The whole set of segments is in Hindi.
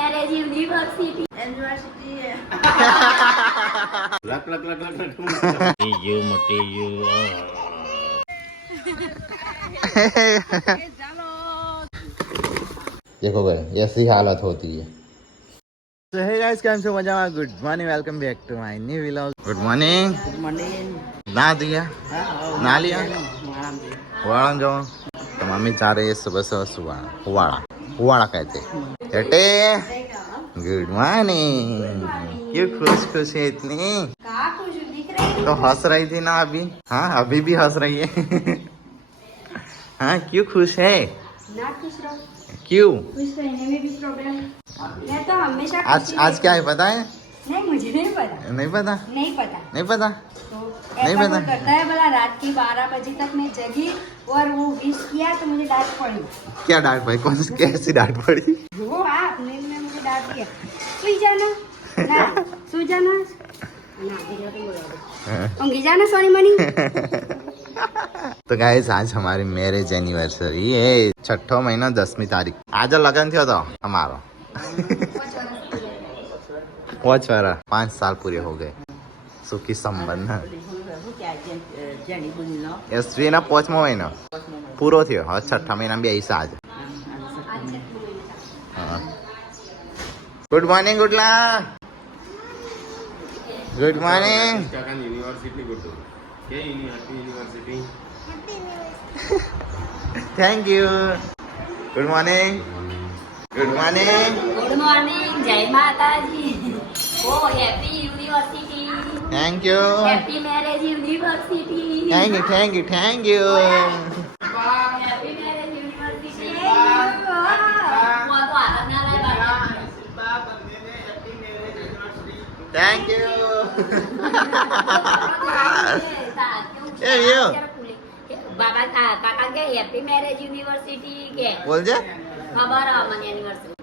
Marriage university luck luck luck luck luck मटी देखो भाई ऐसी हालत होती है। So hey guys, કેમ છો મજામાં? Good morning, welcome back to my new vlog. Good morning. ના દિયા ના લિયા હુવાળા જવાનું તો મમ્મી ચારે સુબह सुबह હુવાળા कहते बेटे गुड मॉर्निंग। क्यों खुश है इतनी? तो हंस रही थी ना अभी? हाँ अभी भी हंस रही है। हाँ क्यों खुश है? क्यों? खुश रहने में भी प्रॉब्लम। मैं तो हमेशा आज क्या है पता है? नहीं, मुझे नहीं पता। नहीं पता? नहीं पता। नहीं पता? तो नहीं ऐसा पता। कोई करता है बोला रात की 12 बजे तक मैं जगी और वो विश किया तो मुझे डांट पड़ी। क्या डांट पड़ी? कौन सी कैसी डांट पड़ी? वो आपने में मुझे डांट दिया। सुई जाना ना, सुई जाना ना, ऊँघी जाना सोनी मनी। तो गाइस आज हमारी मैरिज एनिवर्सरी है। 6ठो महीना 10મી તારીખ आज लगन थयो तो हमारो 5 साल पूरे हो गए सुखी संबंध। एसवी ना 5મો મહિનો પૂરો થયો હવે 6ઠા મહિના બેસા आज। गुड मॉर्निंग गुडला। Good morning. यूनिवर्सिटी गुड्डू के university thank you. Good morning. Good morning. Good morning, जय माता जी। ओ happy university. Thank you. Happy marriage university. Thank you thank you thank you. Happy marriage university. वो तो आदत ना लाए बाबा। Thank you. ए यो बाबा काका के हैप्पी मैरिज यूनिवर्सिटी के बोल जा खबर है मन एनिवर्सरी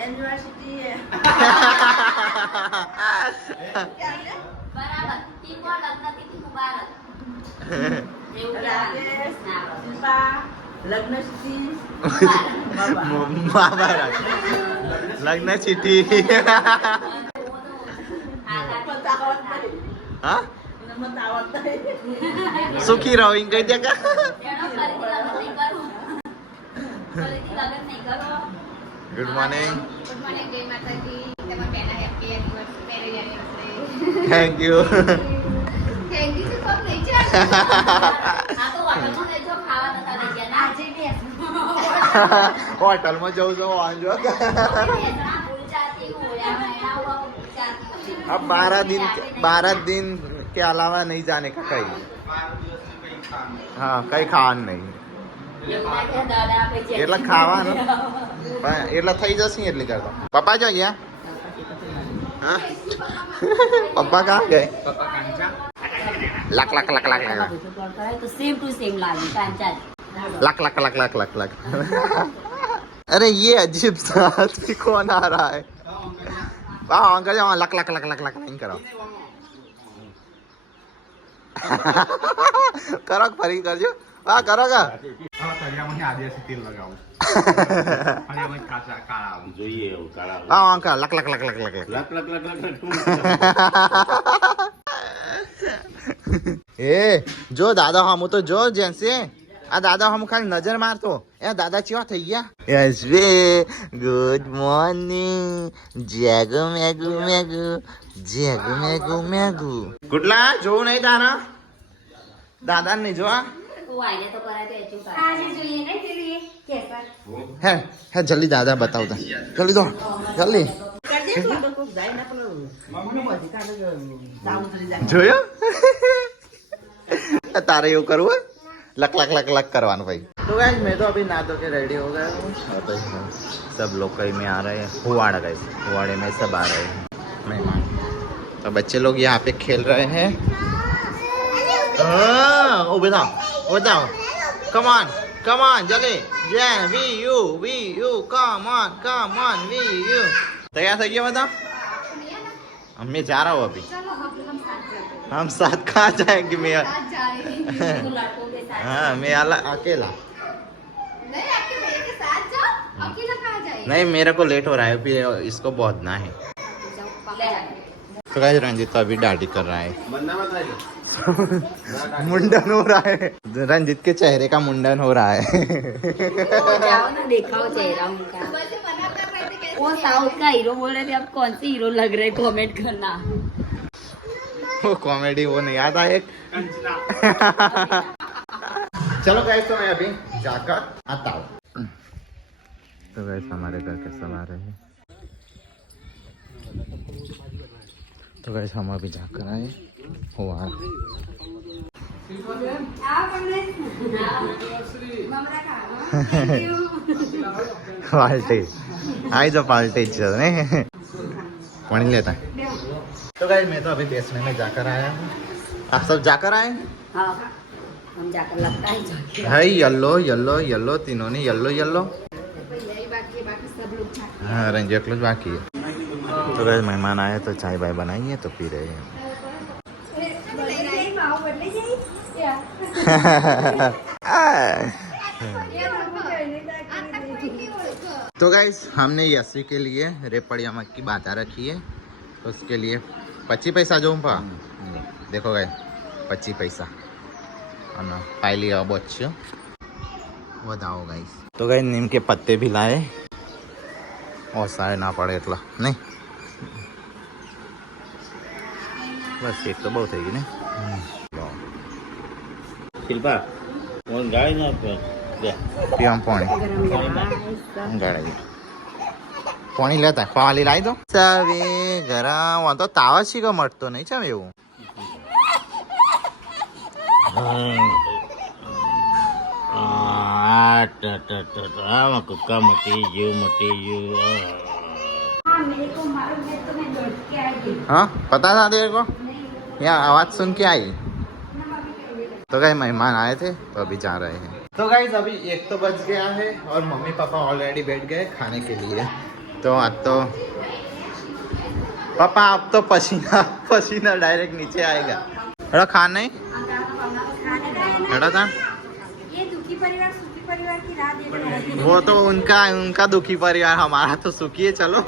यूनिवर्सिटी है बराबर की को लग्न तिथि मुबारक लग्न तिथि महाभारत लग्न चिट्ठी। हाँ सुखी रहो इन कह दिया का। Good morning. जय माता जी। તમારા પહેલા happy anniversary marriage anniversary. Thank you. Thank you તો નહીં છે આ તો હોટલમાં લેજો ખાવા નતા લઈ ગયા ના આજે બે होटल में जाऊँ तो वांजो। अब 12 दिन के अलावा नहीं जाने का कहीं। हाँ कहीं खान नहीं એટલે ખાવાનું એટલે થઈ જશે એટલે કરતા। પપ્પા જો ગયા? हाँ पप्पा कहाँ गए? Luck luck luck luck luck तो सेम टू सेम लागे panchayat luck luck luck luck luck luck. अरे ये अजीब सा आदमी कौन आ रहा है? वाह अंकल जाओ luck luck luck luck luck नहीं करो। करो फरी कर जो वाह करोगा। જોઈએ એવું કાળા हाँ uncle luck luck luck luck luck luck. Luck luck luck luck ए जो दादा हम तो जो जैसे आ दादा हम खाली नजर मारतो ए दादा चेवा થઈ ગયા? યસવે ગુડ મોર્નિંગ જેગુ મેગુ મેગુ જેગુ મેગુ મેગુ। ગુડલા જોઉં નહીં તારા દાદા નહીં જોવા? वो आइले तो करा तो एचू का आज જોઈએ નહીં પેલી કેસર है जल्दी दादा बताओ तो जल्दी दो जल्दी જોયો? तारे એવું કરવું लक लक लक लक करवाना भाई। तो गाइस मैं तो अभी नहा धो के रेडी हो गया हूँ और भाई सब लोग कहीं में आ रहे हैं। हुआड़ा गाइस हुआड़े में सब आ रहे हैं मेहमान। तो बच्चे लोग यहाँ पे खेल रहे हैं। ओ बताओ कम ऑन जल्दी J V U come on V U. तैयार થઈ ગયા બધા? मैं जा रहा हूँ अभी। हम साथ कहाँ जाएंगे? मैं हाँ मैं अकेला नहीं आपके भैया के साथ जाओ नहीं मेरे को लेट हो रहा है, फिर इसको बोधना है। तो गाइस रंजीत तो अभी दाढ़ी कर रहा है। मुंडन हो रहा है, रंजीत के चेहरे का मुंडन हो रहा है। जाओ ना दिखाओ चेहरा उनका। वो साउथ का हीरो बोल रहे थे, अब कौन सी हीरो लग रहे कमेंट करना। वो कॉमेडी वो नहीं आता एक। चलो गाइस तो मैं अभी जाकर आता हूँ। तो गाइस हमारे घर के सब आ रहे हैं। तो गाइस हम अभी जाकर आए हुआ पार्टी आई जो पार्टी चलने पानी लेता है। तो गाइस मैं तो अभी बेसमेंट में जाकर आया हूँ। आप सब जाकर आए? हाँ हम जाकर लगता है जाके। है येलो येलो येलो तीनों ने येलो येलो। हाँ रंजी अकलूज बाकी है। तो गाइस मेहमान आए तो चाय बाय बनाई है तो पी रहे हैं। तो गाइस हमने यसी के लिए रेपड़िया मक की बाता रखी है, तो उसके लिए 25 पैसा जो पा देखो गाइस 25 पैसा खाई लिया बच्चे बताओ गाइस। तो गाइस नीम के पत्ते भी लाए और सारे ना पड़े इतना नहीं, बस एक तो बहुत है कि नहीं। शिल्पा वो गाड़ी ना पियम पानी गाड़ी पानी लेता है पाली लाई दो सवे घरा वहाँ तो तावा सी का मट तो नहीं चाहिए वो। कुक्का मटी यू हाँ पता था तेरे को, यहाँ आवाज सुन के आई। तो गाइस मेहमान आए थे तो अभी जा रहे हैं। तो गाइस अभी 1 तो बज गया है और मम्मी पापा ऑलरेडी बैठ गए खाने के लिए। तो आज तो पापा अब तो पसीना पसीना डायरेक्ट नीचे आएगा। अरे खाना नहीं था ये दुखी परिवार सुखी परिवार की राह देख रहा है। वो तो उनका दुखी परिवार, हमारा तो सुखी है। चलो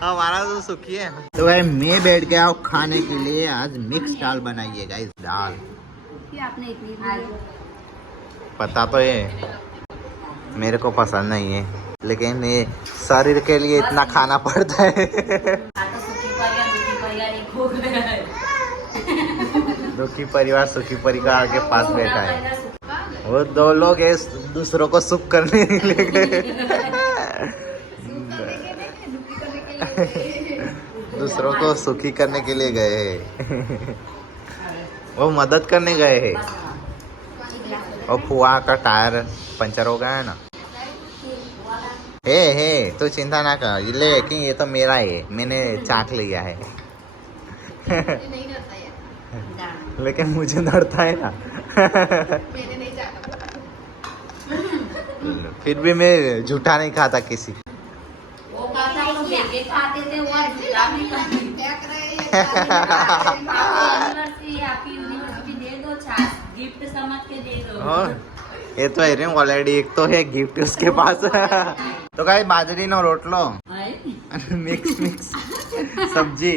हमारा तो सुखी है। तो भाई मैं बैठ गया हूँ खाने के लिए। आज मिक्स दाल बनाई है गाइस, दाल आपने इतनी पता तो है मेरे को पसंद नहीं है, लेकिन ये शरीर के लिए इतना खाना पड़ता है। दुखी परिवार सुखी परिवार के पास बैठा है। वो 2 लोग दूसरों को सुख करने ले गए, दूसरों को सुखी करने के लिए गए हैं। वो मदद करने गए हैं। और फुआ का टायर पंचर हो गया है ना। हे तो चिंता ना कर, लेकिन ये तो मेरा है, मैंने चाक लिया है। लेकिन मुझे डरता है ना। फिर भी मैं झूठा नहीं खाता किसी। खाते थे वो दे दो गिफ्ट समझ के दे दो। ये तो है ऑलरेडी एक तो है गिफ्ट उसके पास। तो गाइस बाजरी नो रोटलो मिक्स सब्जी।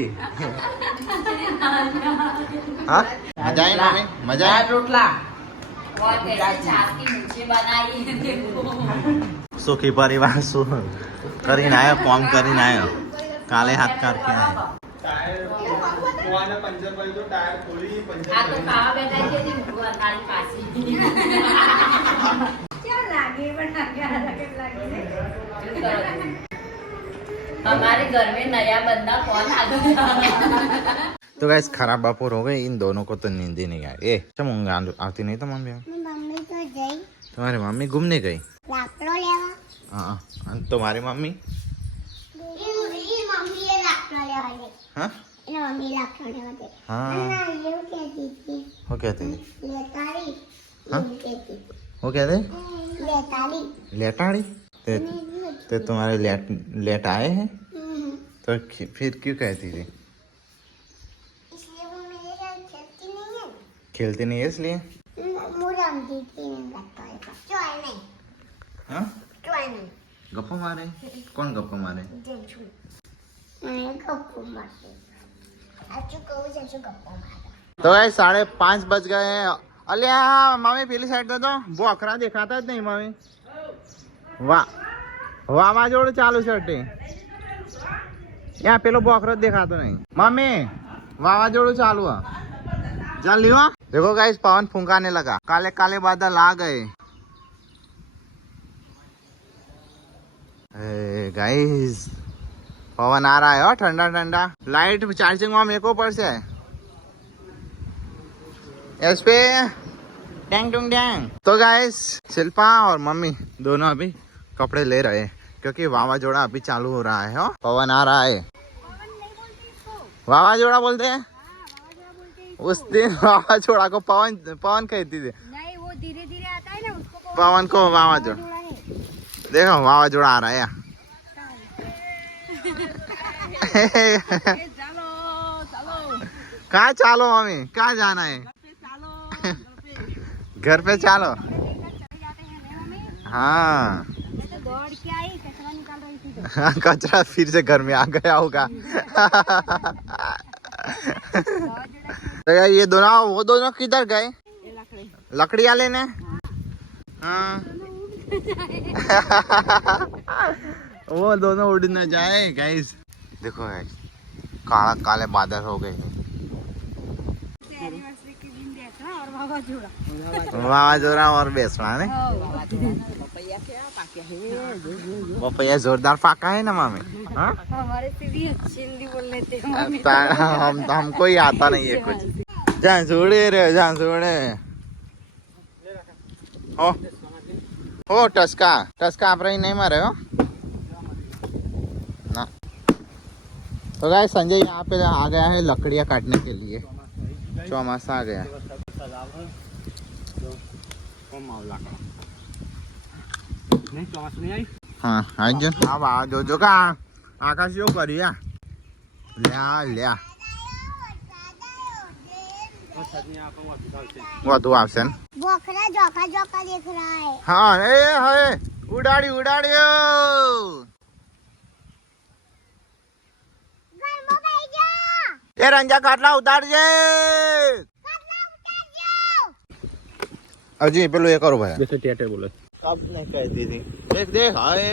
हाँ मजा है मम्मी, मजा है रोटला। सुखी परिवार કરીને આયો કોમ કરીને આયો કાલે હાથ કાઢી આયો। हमारे घर में नया बंदा कौन आ गया। तो गाइस खराब बपोर हो गई, इन दोनों को तो नींद ही नहीं आई। ए चम ऊँघ आती नहीं तो मम्मी तो गई तुम्हारी मम्मी घूमने गई। लाकड़ो लेवा हाँ तुम्हारी मम्मी ये मम्मी ये लाकड़ो लेवा गई। हाँ ये मम्मी लाकड़ो लेवा गई। हाँ ना ये कहती थी वो कहते लेताड़ी। हाँ? ये कहती वो कहते लेताड़ी। लेटाड़ी तो तुम्हारे लेट आए हैं तो फिर क्यों कहती थी? इसलिए वो मेरे साथ खेलती नहीं है। खेलती नहीं है इसलिए। मुरम दी थी लाकड़ो लेवा चोर नहीं हाँ चोर नहीं गप्पा मारे? कौन गप्पा मारे? જંજુ મેં ગપ્પો મારે સાચું કહું જંજુ ગપ્પો મારે तो गाइस 5:30 बज गए हैं। अलिया मम्मी पीली साइड तो बोखरा दिखाता જ નહીં मम्मी। વાવાઝોડું ચાલુ છે અટી यहाँ पेलो बोखरो दिखातो नहीं मम्मी वावाझोड़ू चालू है चल लियो। देखो गाइस पवन फूंकाने लगा काले काले बादल आ गए। गाइस पवन आ रहा है और ठंडा ठंडा लाइट चार्जिंग में मेरे को ऊपर से है इस पे डैंग डुंग डैंग। तो गाइस शिल्पा और मम्मी दोनों अभी कपड़े ले रहे हैं क्योंकि वावाझोड़ा अभी चालू हो रहा है। पवन आ रहा है। वावाझोड़ा बोलते हैं उस दिन वावाझोड़ा को पवन पवन कहती थी नहीं वो धीरे धीरे आता है ना उसको पवन को वावाझोड़ा। देखो वावाझोड़ा आ रहा है चलो चलो कहाँ चालो मम्मी कहाँ जाना है? घर पे चालो। हाँ मैं तो दौड़ के आई कचरा निकाल रही थी तो कचरा फिर से घर में आ गया होगा। तो यार ये दोनों वो दोनों किधर गए? लकड़ियाँ लेने। हाँ वो दोनों उड़ न जाए गाइस। देखो गाइस काला काले बादल हो गए। वावाझोड़ा और बेसवा ने पपैया जोरदार पाका है ना मामी। हाँ हमारे सीधी हिंदी बोल लेते हैं हमको ही आता नहीं है कुछ। जान छोड़े रे जान छोड़े हो टस्का टस्का आप रही नहीं मारे हो ना। तो गाइस संजय यहाँ पे आ गया है लकड़ियाँ काटने के लिए। चौमासा आ गया। हाँ आज अब आ जो का आकाश जो करिया ल्या ल्या वो तो आपसे બોકરા જોકા જોકા દેખ रहा है हाँ ए है उड़ाड़ी उड़ाड़ियो घर में बैठ जा ये रंजा काटला उतार जे करना उतार जाओ अजी पेलो ये करो भाई जैसे थिएटर बोले कब नहीं कहती थी देख देख हाय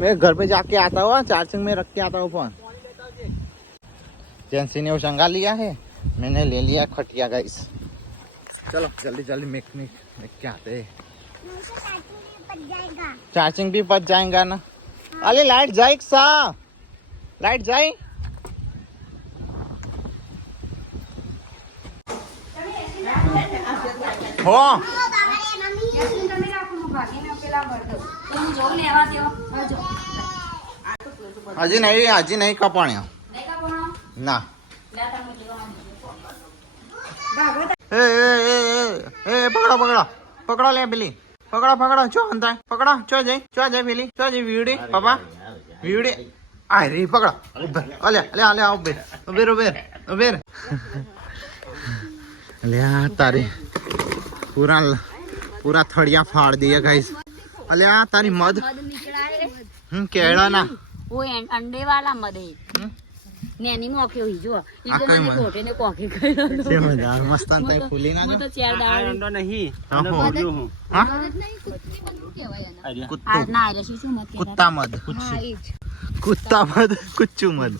मैं घर पे जाके आता हूँ चार्जिंग में रख के आता हूँ फोन। जेंसी ने वो शंगा लिया है मैंने ले लिया खटिया गाइस। चलो जल्दी जल्दी मेक के आते हैं। नहीं तो चाचू नहीं पड़ जाएगा चार्जिंग भी बच जाएगा ना। अरे लाइट जाए सा लाइट जाए हो हजी नहीं कपाण्या ना ए पकड़ो पकड़ो पकड़ो ले बिली पकड़ो पकड़ो चो अंता है पकड़ो चो जाए बिली चो जाए वीडी पापा वीडी अरे पकड़ो उबर अले अले अले उबर उबर उबर उबर ले तारी पूरा थड़िया फाड़ दिया गाइस। अले तारी मध निकला है केड़ा ना वो अंडे वाला मध है નેની મોખે હોઈ જો ઈ તો મને કોઠે ને કોખે કર્યો છે મજાર મસ્તાન તાઈ ફૂલી ના હું તો ચાર દાળ अंडो नहीं हाँ, अंडो हो। बोलियो हूँ हाँ નહીં કુત્તી બંદુ કહેવાય એને अरे कुत्तू આ ના એટલે શું મત कुत्ता मध હા ઈ જ कुत्ता मध कुच्चू मध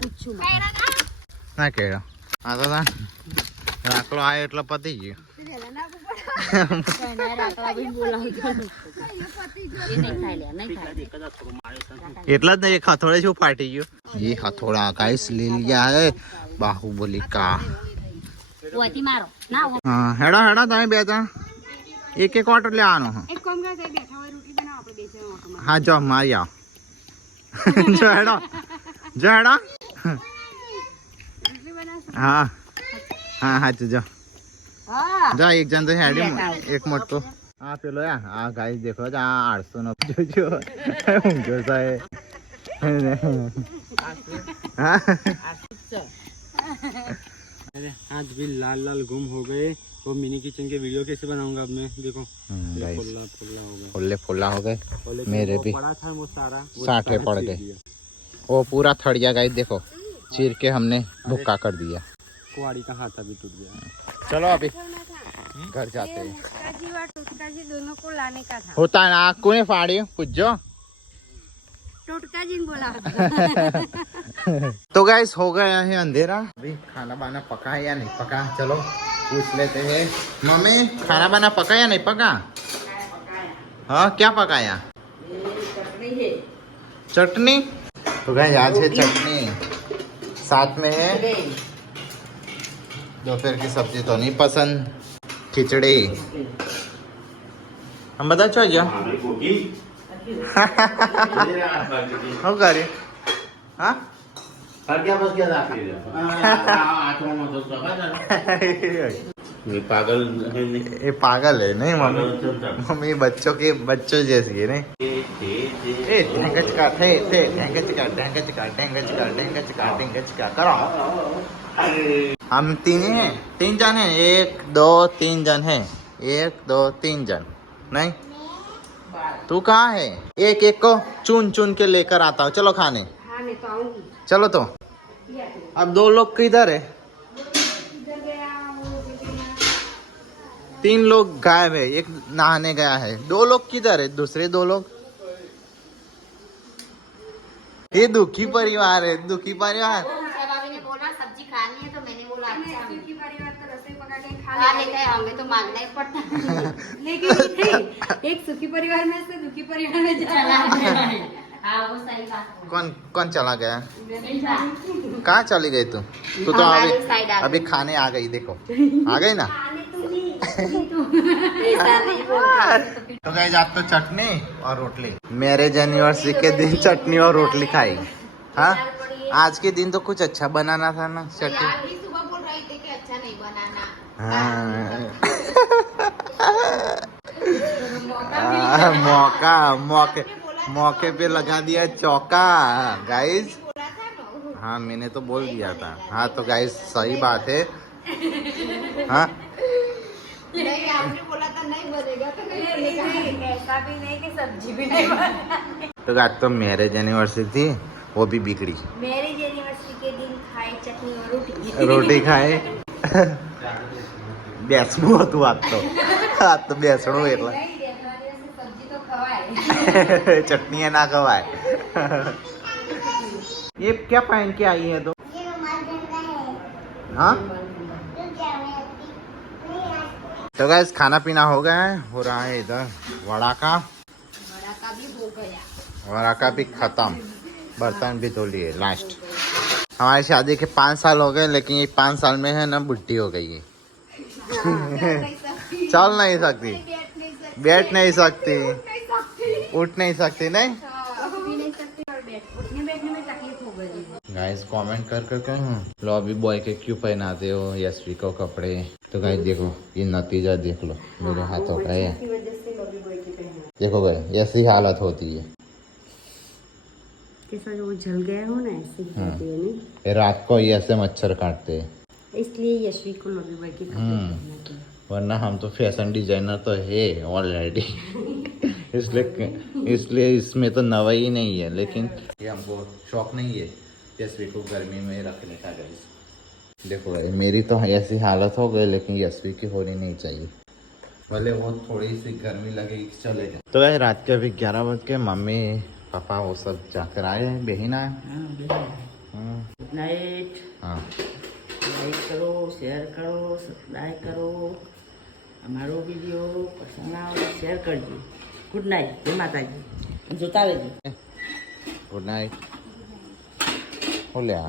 પૂછું ના કેળો આ તો રાખલો આયો એટલે પતી ગયો રાખવા બી બોલાવતો એ નહીં ખાઈ લે નહીં ખાઈ એટલા જ નહીં હથોડે શું ફાટી ગયો ये हथौड़ा गाइस ले लिया है बाहुबली का। ઓથી મારો ના हाँ हेड़ा हेड़ा તમે બે જણ એક એક ઓર્ડર લેવાનો હ એક કામ કર બેઠા હોય રોટલી બનાવો આપણે બેસે हाँ जो मारी आओ जो हेड़ा हाँ हाँ हाँ जो હા जा एक जन तो हेडी एक मोटो हाँ पेलो या हाँ गाइस देखो जा 800 नो जो ઊંઘો સાહે अरे आज भी लाल लाल गुम हो गए वो मिनी किचन के वीडियो कैसे बनाऊंगा अब मैं, देखो गाइस फुल्ला फुल्ला हो गया। फुल्ले फुल्ला हो गए और लेकिन मेरे वो भी पड़ा था वो सारा, वो साठे सारा पड़ चीर गए। दिया। वो पूरा थड़िया गाइस देखो चीर के हमने भुक्का कर दिया। कुआड़ी का हाथा भी टूट गया। चलो अभी घर जाते हैं। मुस्का जी और टुटका जी दोनों को लाने का था। होता है ना आग को फाड़ी पूछो। टुटका जी ने बोला तो गाइस हो गया है अंधेरा, अभी खाना बाना पका है या नहीं पका, चलो पूछ लेते हैं। मम्मी खाना बाना पका या नहीं पका? हाँ क्या पकाया? चटनी है। चटनी? तो गाइस आज है चटनी, साथ में है दोपहर की सब्जी तो नहीं पसंद, खिचड़ी। हम बता चाहिए हो करे हाँ ये पागल है नहीं। ये पागल है नहीं मम्मी, मम्मी बच्चों जैसी है नहीं। ए ढेंगच का थे ढेंगच का करो। हम तीन जन हैं, 1 2 3 जन हैं, 1 2 3 जन नहीं। तू कहाँ है? एक एक को चुन चुन के लेकर आता हूँ, चलो खाने। हाँ नहीं तो आऊंगी। चलो तो अब 2 लोग किधर है? 3 लोग गायब है, एक नहाने गया है। 2 लोग किधर है? दूसरे 2 लोग। ये दुखी परिवार है, दुखी परिवार। भाभी ने बोला सब्जी खानी है तो मैंने बोला अच्छा। सुखी परिवार तो रसोई पका के खा लेते हैं, हमें तो मांगना ही पड़ता है। लेकिन नहीं, एक सुखी परिवार में से दुखी परिवार में चला है। हाँ वो सही बात है। कौन चला गया? कहाँ चली गई तू? तू तो अभी खाने आ गई, देखो आ गई ना। तो गाइस आज तो चटनी और रोटली, मैरिज एनिवर्सरी के दिन चटनी और रोटली खाई। हाँ आज के दिन तो कुछ अच्छा बनाना था ना, चटनी। सुबह बोल रही थी कि अच्छा नहीं बनाना। मौके पे लगा दिया चौका गाइस। हाँ मैंने तो बोल दिया था। हाँ तो गाइस सही बात है। हाँ नहीं आपने बोला था नहीं बनेगा तो नहीं, ऐसा भी नहीं कि सब्जी भी नहीं बना। तो आज तो मैरिज एनिवर्सरी थी, वो भी बिगड़ी। मैरिज एनिवर्सरी के दिन खाए चटनी और रोटी खाए। बेसणું હતું આજ તો બેસણું એટલે सब्जी तो खवाए। चटनी ना खवाए। ये क्या पहन के आई है तो? ये हमारा झंडा है। हाँ तो क्या है? तो गाइस खाना पीना हो गया है, हो रहा है इधर वड़ा का। बड़ा का भी हो गया। वड़ा का भी खत्म, बर्तन भी धो लिए लास्ट। हमारी शादी के 5 साल हो गए, लेकिन ये 5 साल में है ना बुढ़ी हो गई है। चल नहीं सकती, बैठ नहीं सकती, उठ नहीं सकती नहीं। बैठने में तकलीफ हो गई। गाइस कमेंट कर कर लॉबी बॉय के क्यों पहनाते हो यशवी को कपड़े। तो गाइस देखो ये नतीजा देख लो मेरे हाथों का है। देखो गाइस ऐसी हालत होती है। कैसा जो जल गया हो ना ऐसे ही होती है नहीं। ये रात को ये ऐसे मच्छर काटते हैं, इसलिए यशवी को लॉबी बॉय के कपड़े पहनना चाहिए। वरना हम तो फैशन डिजाइनर तो है ऑलरेडी। इसलिए इसमें तो नवा ही नहीं है, लेकिन ये हमको शौक नहीं है यशवी को गर्मी में रखने का। गाइस देखो भाई मेरी तो ऐसी हालत हो गई, लेकिन यशवी की होनी नहीं चाहिए, भले वो थोड़ी सी गर्मी लगेगी चलेगा। तो भाई रात के अभी 11 बज के, मम्मी पापा वो सब जाकर आए हैं, बहना गुड नाइट। हाँ लाइक करो, शेयर करो, सब्सक्राइब करो, हमारो वीडियो पसंद आओ शेयर करજો। गुड नाइट, जय माताजी, जोता रहेજો। गुड नाइट हो लिया।